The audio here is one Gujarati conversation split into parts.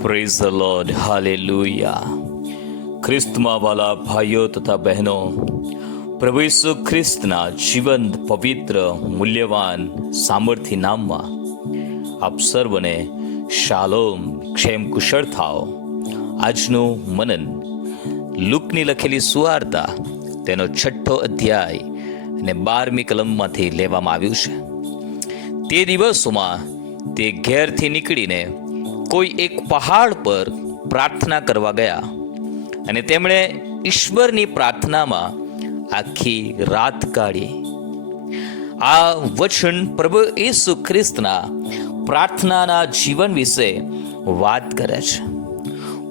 પ્રેઝ લોર્ડ હાલેલુયા ખ્રિસ્તમાં વાલા ભાઈઓ તથા બહેનો પ્રભુ ઈસુ ખ્રિસ્તના જીવંત પવિત્ર મૂલ્યવાન સામર્થ્ય નામમાં આપ સર્વને શાલોમ ક્ષેમ કુશળ થાઓ આજનું મનન લુકની લખેલી સુવાર્તા તેનો છઠ્ઠો અધ્યાય અને બારમી કલમમાંથી લેવામાં આવ્યું છે તે દિવસોમાં તે ઘેરથી નીકળીને કોઈ એક પહાડ પર પ્રાર્થના કરવા ગયા. અને તેમણે ઈશ્વરની પ્રાર્થનામાં આખી રાત કાઢી. આ વચન પ્રભુ ઈસુ ખ્રિસ્તના પ્રાર્થનાના જીવન વિશે વાત કરે છે.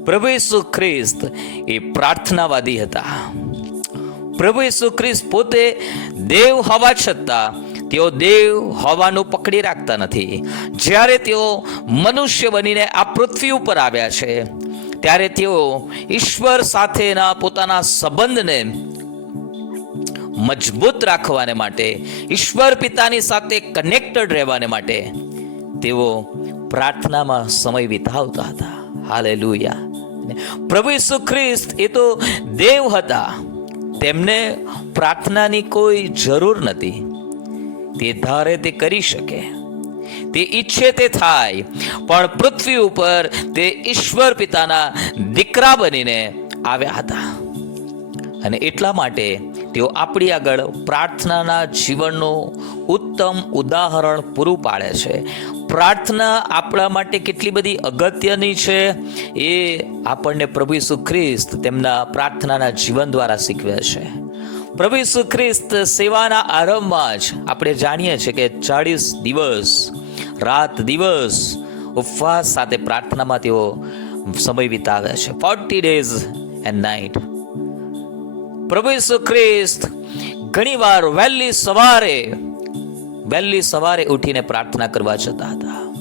પ્રભુ ઈસુ ખ્રિસ્ત એ પ્રાર્થનાવાદી હતા. પ્રભુ ઈસુ ખ્રિસ્ત પોતે દેવ હોવા છતાં તેઓ દેવ હોવાનું પકડી રાખતા નથી. જ્યારે તેઓ મનુષ્ય બનીને આ પૃથ્વી ઉપર આવ્યા છે, ત્યારે તેઓ ઈશ્વર સાથેના પોતાના સંબંધને મજબૂત રાખવાને માટે, ઈશ્વર પિતાની સાથે કનેક્ટેડ રહેવાને માટે તેઓ પ્રાર્થનામાં સમય વિતાવતા હતા. હાલેલુયા પ્રભુ ઈસુ ખ્રિસ્ત એ તો દેવ હતા. તેમને પ્રાર્થનાની કોઈ જરૂર નથી. તે ધારે તે કરી શકે. તે ઈચ્છે તે થાય, પણ પૃથ્વી ઉપર તે ઈશ્વર પિતાના દીકરા બનીને આવ્યા હતા. અને એટલા માટે તેઓ આપણી આગળ પ્રાર્થનાના જીવનનું ઉત્તમ ઉદાહરણ પૂરું પાડે છે. પ્રાર્થના આપણા માટે કેટલી બધી અગત્યની છે એ આપણને પ્રભુ ઈસુ ખ્રિસ્ત તેમના પ્રાર્થનાના જીવન દ્વારા શીખવે છે. પ્રભુ ઈસુ ખ્રિસ્ત સેવાના આરંભમાં જ આપણે જાણીએ છીએ કે ચાળીસ દિવસ, રાત દિવસ ઉપવાસ સાથે પ્રાર્થનામાં તેઓ સમય વિતાવે છે. Forty days and night. પ્રભુ ઈસુ ખ્રિસ્ત ઘણીવાર વહેલી સવારે વહેલી સવારે ઉઠીને પ્રાર્થના કરવા જતા હતા.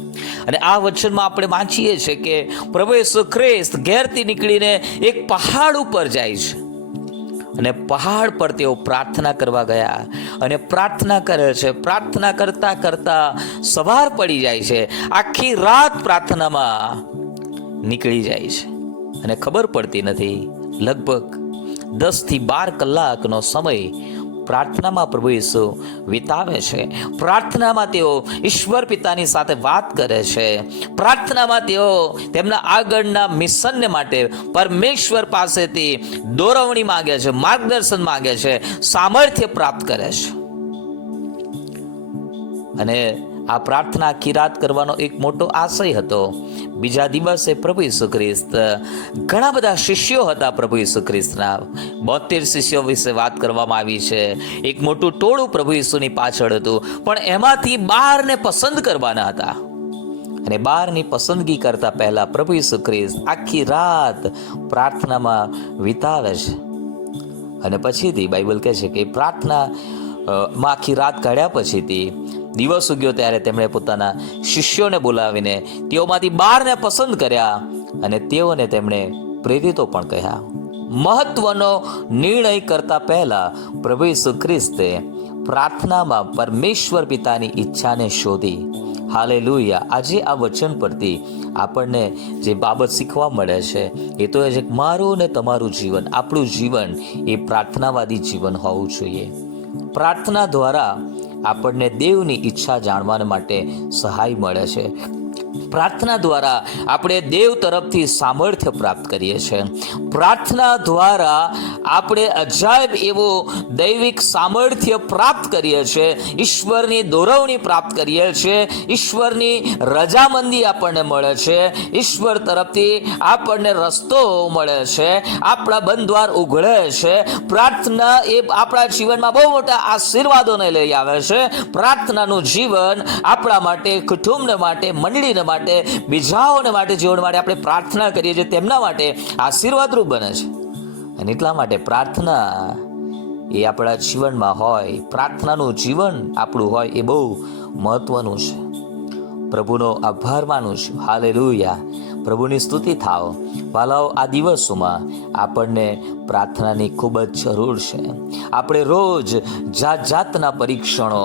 અને આ વચનમાં આપણે વાંચીએ છીએ કે પ્રભુ ઈસુ ખ્રિસ્ત ઘેરથી નીકળીને એક પહાડ ઉપર જાય છે. અને પહાડ પર તેઓ પ્રાર્થના કરવા ગયા. અને પ્રાર્થના કરે છે. પ્રાર્થના કરતા કરતા સવાર પડી જાય છે. આખી રાત પ્રાર્થનામાં નીકળી જાય છે. અને ખબર પડતી નથી. લગભગ દસથી બાર કલાકનો સમય પ્રાર્થનામાં પ્રભુ ઈસુ વિતાવે છે. પ્રાર્થનામાં તેઓ ઈશ્વર પિતાની સાથે વાત કરે છે. પ્રાર્થનામાં તેઓ તેમના આગળના મિશનને માટે પરમેશ્વર પાસેથી દોરવણી માંગે છે, માર્ગદર્શન માંગે છે, સામર્થ્ય પ્રાપ્ત કરે છે. અને આ પ્રાર્થના આખી રાત કરવાનો એક મોટો આશય હતો. બીજા દિવસે પ્રભુ ઈસુ ખ્રિસ્ત, ઘણા બધા શિષ્યો હતા પ્રભુ ઈસુ ખ્રિસ્તના. બોતેર શિષ્યો વિશે વાત કરવામાં આવી છે. એક મોટું ટોળું પ્રભુ ઈસુની પાછળ હતું, પણ એમાંથી બારને પસંદ કરવાના હતા. અને બારની પસંદગી કરતા પહેલા પ્રભુ ઈસુ ખ્રિસ્ત આખી રાત પ્રાર્થનામાં વિતાવે છે. અને પછીથી બાઇબલ કહે છે કે પ્રાર્થના માં આખી રાત કાઢ્યા પછીથી દિવસ ઉગ્યો ત્યારે તેમણે પોતાના શિષ્યોને બોલાવીને તેઓમાંથી બારને પસંદ કર્યા અને તેઓને તેમણે પ્રેરિતો પણ કહ્યા. મહત્વનો નિર્ણય કરતા પહેલા પ્રભુ ઈસુ ખ્રિસ્તે પ્રાર્થનામાં પરમેશ્વર પિતાની ઈચ્છાને શોધી. હાલેલુયા. આજે આ વચન પરથી આપણને જે બાબત શીખવા મળે છે, એ તો એ છે મારું ને તમારું જીવન, આપણું જીવન એ પ્રાર્થનાવાદી જીવન હોવું જોઈએ. પ્રાર્થના દ્વારા આપણને દેવની ઈચ્છા જાણવા માટે સહાય મળે છે. પ્રાર્થના દ્વારા આપણે દેવ તરફથી સામર્થ્ય પ્રાપ્ત કરીએ છીએ. પ્રાર્થના દ્વારા આપણે અજાયબ એવો દૈવિક સામર્થ્ય પ્રાપ્ત કરીએ છીએ, ઈશ્વરની દોરવણી પ્રાપ્ત કરીએ છીએ, ઈશ્વરની રજામંદી આપણને મળે છે, ઈશ્વર તરફથી આપણને રસ્તો મળે છે, આપણા બંધવાર ઉઘડે છે, પ્રાર્થના એ આપણા જીવનમાં બહુ મોટા આશીર્વાદોને લઈ આવે છે, પ્રાર્થનાનું જીવન આપણા માટે, કુટુંબને માટે, મંડળીને માટે, બીજાઓને માટે જીવન માટે આપણે પ્રાર્થના કરીએ છીએ, તેમના માટે આશીર્વાદરૂપ બને છે. અને એટલા માટે પ્રાર્થના એ આપણા જીવનમાં હોય, પ્રાર્થનાનું જીવન આપણું હોય એ બહુ મહત્વનું છે. પ્રભુનો આભાર માનું છું. હાલેલુયા. પ્રભુની સ્તુતિ થાવ. વાલાઓ આ દિવસોમાં આપણને પ્રાર્થનાની ખૂબ જ જરૂર છે. આપણે રોજ જાત જાતના પરીક્ષણો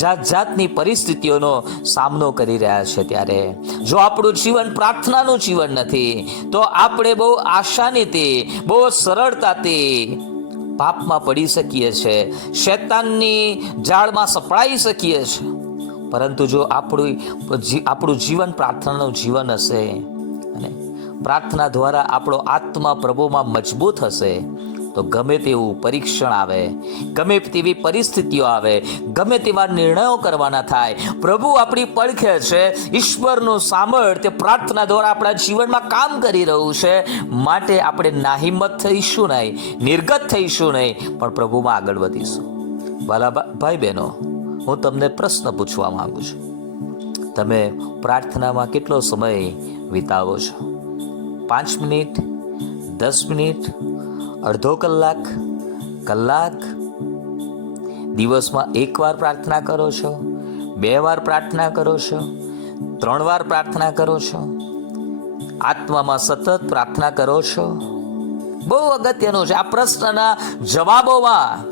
જાત જાતની પરિસ્થિતિઓનો સામનો કરી રહ્યા છે ત્યારે. જો આપણું જીવન પ્રાર્થનાનું જીવન નથી, તો આપણે બહુ આસાનીથી બહુ સરળતાથી પાપમાં પડી શકીએ છીએ શૈતાનની જાળમાં સપડાઈ શકીએ છીએ પરંતુ જો આપણું આપણું જીવન પ્રાર્થનાનું જીવન હશે અને પ્રાર્થના દ્વારા આપણો આત્મા પ્રભુમાં મજબૂત હશે તો ગમે તેવું પરીક્ષણ આવે, ગમે તેવી પરિસ્થિતિઓ આવે, ગમે તેવા નિર્ણયો કરવાના થાય, પ્રભુ આપણી પડખે છે, ઈશ્વરનું સામર્થ્ય પ્રાર્થના દ્વારા આપણા જીવનમાં કામ કરી રહ્યું છે, માટે આપણે નાહિંમત થઈશું નહીં, નિર્ગત થઈશું નહીં, પણ પ્રભુમાં આગળ વધીશું. વાલા ભાઈ બહેનો હું તમને પ્રશ્ન પૂછવા માંગુ છું. તમે પ્રાર્થનામાં કેટલો સમય વિતાવો છો. પાંચ મિનિટ, દસ મિનિટ, અડધો કલાક કલાક. દિવસમાં એક વાર પ્રાર્થના કરો છો, બે વાર પ્રાર્થના કરો છો, ત્રણ વાર પ્રાર્થના કરો છો. આત્મામાં સતત પ્રાર્થના કરો છો. બહુ અગત્યનું છે આ પ્રશ્નના જવાબોમાં.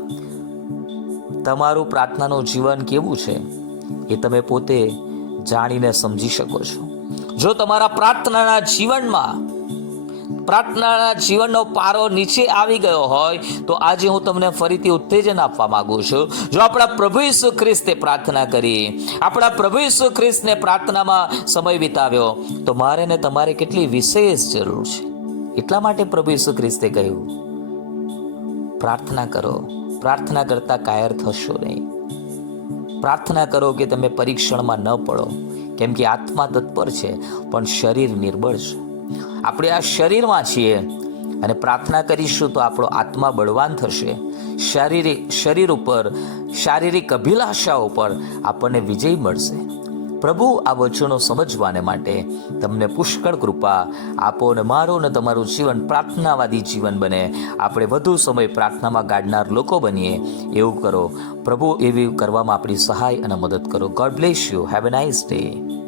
તમારું પ્રાર્થનાનું જીવન કેવું છે એ તમે પોતે જાણીને સમજી શકો છો. જો તમારા પ્રાર્થનાના જીવનમાં પ્રાર્થનાના જીવનનો પારો નીચે આવી ગયો હોય, તો આજે હું તમને ફરીથી ઉત્તેજન આપવા માંગુ છું. જો આપણા પ્રભુ ઈસુ ખ્રિસ્તે પ્રાર્થના કરી, આપણા પ્રભુ ઈસુ ખ્રિસ્તને પ્રાર્થનામાં સમય વિતાવ્યો, તો મારે ને તમારે કેટલી વિશેષ જરૂર છે. એટલા માટે પ્રભુ ઈસુ ખ્રિસ્તે કહ્યું, પ્રાર્થના કરો. પ્રાર્થના કરતા કાયર થશો નહીં. પ્રાર્થના કરો કે તમે પરીક્ષણમાં ન પડો. કેમ કે આત્મા તત્પર છે, પણ શરીર નિર્બળ છે. આપણે આ શરીરમાં છીએ અને પ્રાર્થના કરીશું તો આપણો આત્મા બળવાન થશે. શારીરિક, શરીર ઉપર, શારીરિક અભિલાષાઓ ઉપર આપણને વિજય મળશે. પ્રભુ, આ વચનો સમજવાને માટે તમને પુષ્કળ કૃપા આપો ને મારું ને તમારું જીવન પ્રાર્થનાવાદી જીવન બને. આપણે વધુ સમય પ્રાર્થનામાં ગાડનાર લોકો બનીએ. એવું કરો. પ્રભુ, એવી કરવામાં આપણી સહાય અને મદદ કરો. God bless you have a nice day